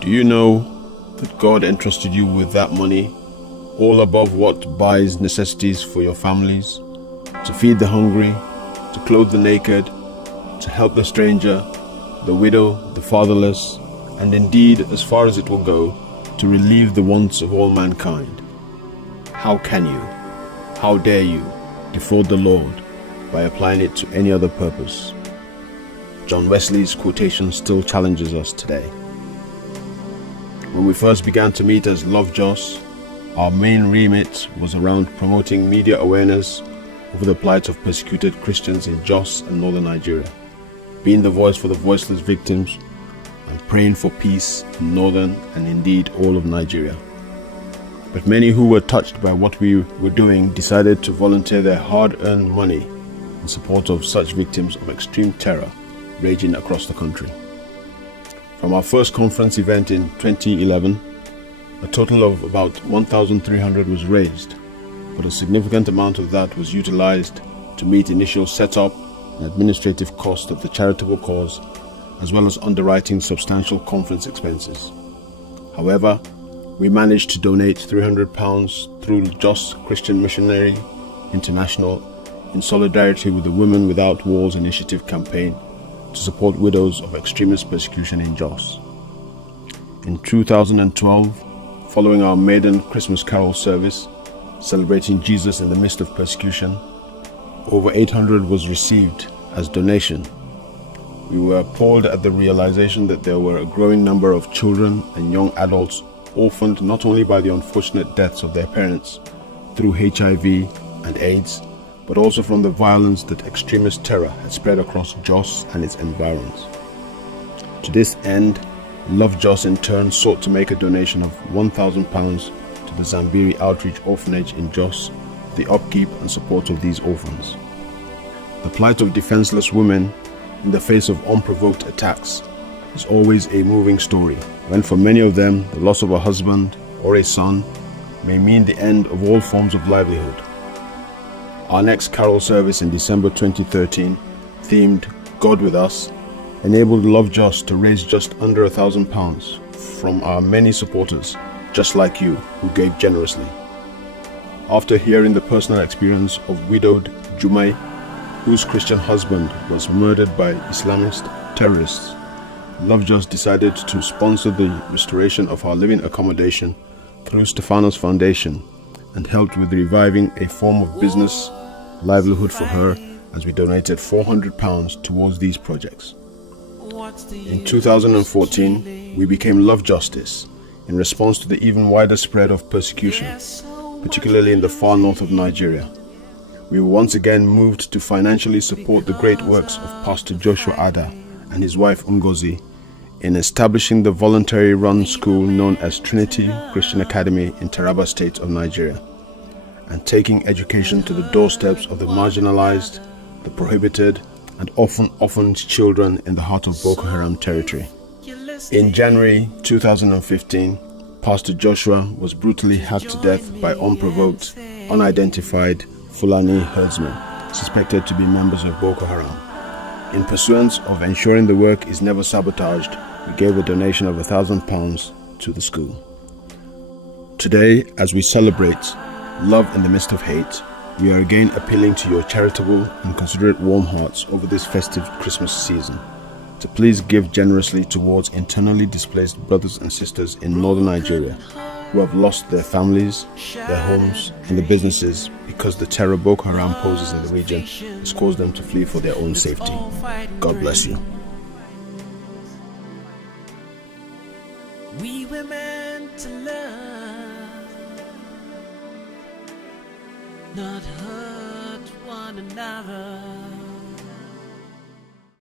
Do you know that God entrusted you with that money, all above what buys necessities for your families, to feed the hungry, to clothe the naked, to help the stranger, the widow, the fatherless, and indeed, as far as it will go, to relieve the wants of all mankind? How can you, how dare you, defraud the Lord by applying it to any other purpose? John Wesley's quotation still challenges us today. When we first began to meet as Lovejustice, our main remit was around promoting media awareness over the plight of persecuted Christians in Jos and northern Nigeria, being the voice for the voiceless victims, and praying for peace in northern and indeed all of Nigeria. But many who were touched by what we were doing decided to volunteer their hard-earned money in support of such victims of extreme terror raging across the country. From our first conference event in 2011, a total of about 1,300 was raised, but a significant amount of that was utilized to meet initial setup and administrative cost of the charitable cause, as well as underwriting substantial conference expenses. However, we managed to donate £300 through Just Christian Missionary International in solidarity with the Women Without Walls Initiative campaign to support widows of extremist persecution in Jos. In 2012, following our maiden Christmas Carol service, celebrating Jesus in the midst of persecution, over 800 was received as donation. We were appalled at the realization that there were a growing number of children and young adults orphaned not only by the unfortunate deaths of their parents through HIV and AIDS, but also from the violence that extremist terror had spread across Jos and its environs. To this end, Lovejustice in turn sought to make a donation of £1,000 to the Zambiri Outreach Orphanage in Jos for the upkeep and support of these orphans. The plight of defenseless women in the face of unprovoked attacks is always a moving story, when for many of them the loss of a husband or a son may mean the end of all forms of livelihood. Our next carol service in December 2013, themed God With Us, enabled Lovejustice to raise just under £1,000 from our many supporters, just like you, who gave generously. After hearing the personal experience of widowed Jumai, whose Christian husband was murdered by Islamist terrorists, Lovejustice decided to sponsor the restoration of our living accommodation through Stephanos Foundation and helped with reviving a form of business livelihood for her as we donated £400 towards these projects. In 2014, we became Lovejustice in response to the even wider spread of persecution, particularly in the far north of Nigeria. We were once again moved to financially support the great works of Pastor Joshua Ada and his wife Ngozi in establishing the voluntary-run school known as Trinity Christian Academy in Taraba State of Nigeria, and taking education to the doorsteps of the marginalized, the prohibited, and often orphaned children in the heart of Boko Haram territory. In January 2015, Pastor Joshua was brutally hacked to death by unprovoked, unidentified Fulani herdsmen suspected to be members of Boko Haram. In pursuance of ensuring the work is never sabotaged, we gave a donation of £1,000 to the school. Today, as we celebrate Love in the Midst of Hate, we are again appealing to your charitable and considerate warm hearts over this festive Christmas season to please give generously towards internally displaced brothers and sisters in northern Nigeria who have lost their families, their homes, and the businesses because the terror Boko Haram poses in the region has caused them to flee for their own safety. God bless you. We were meant to love, not hurt one another.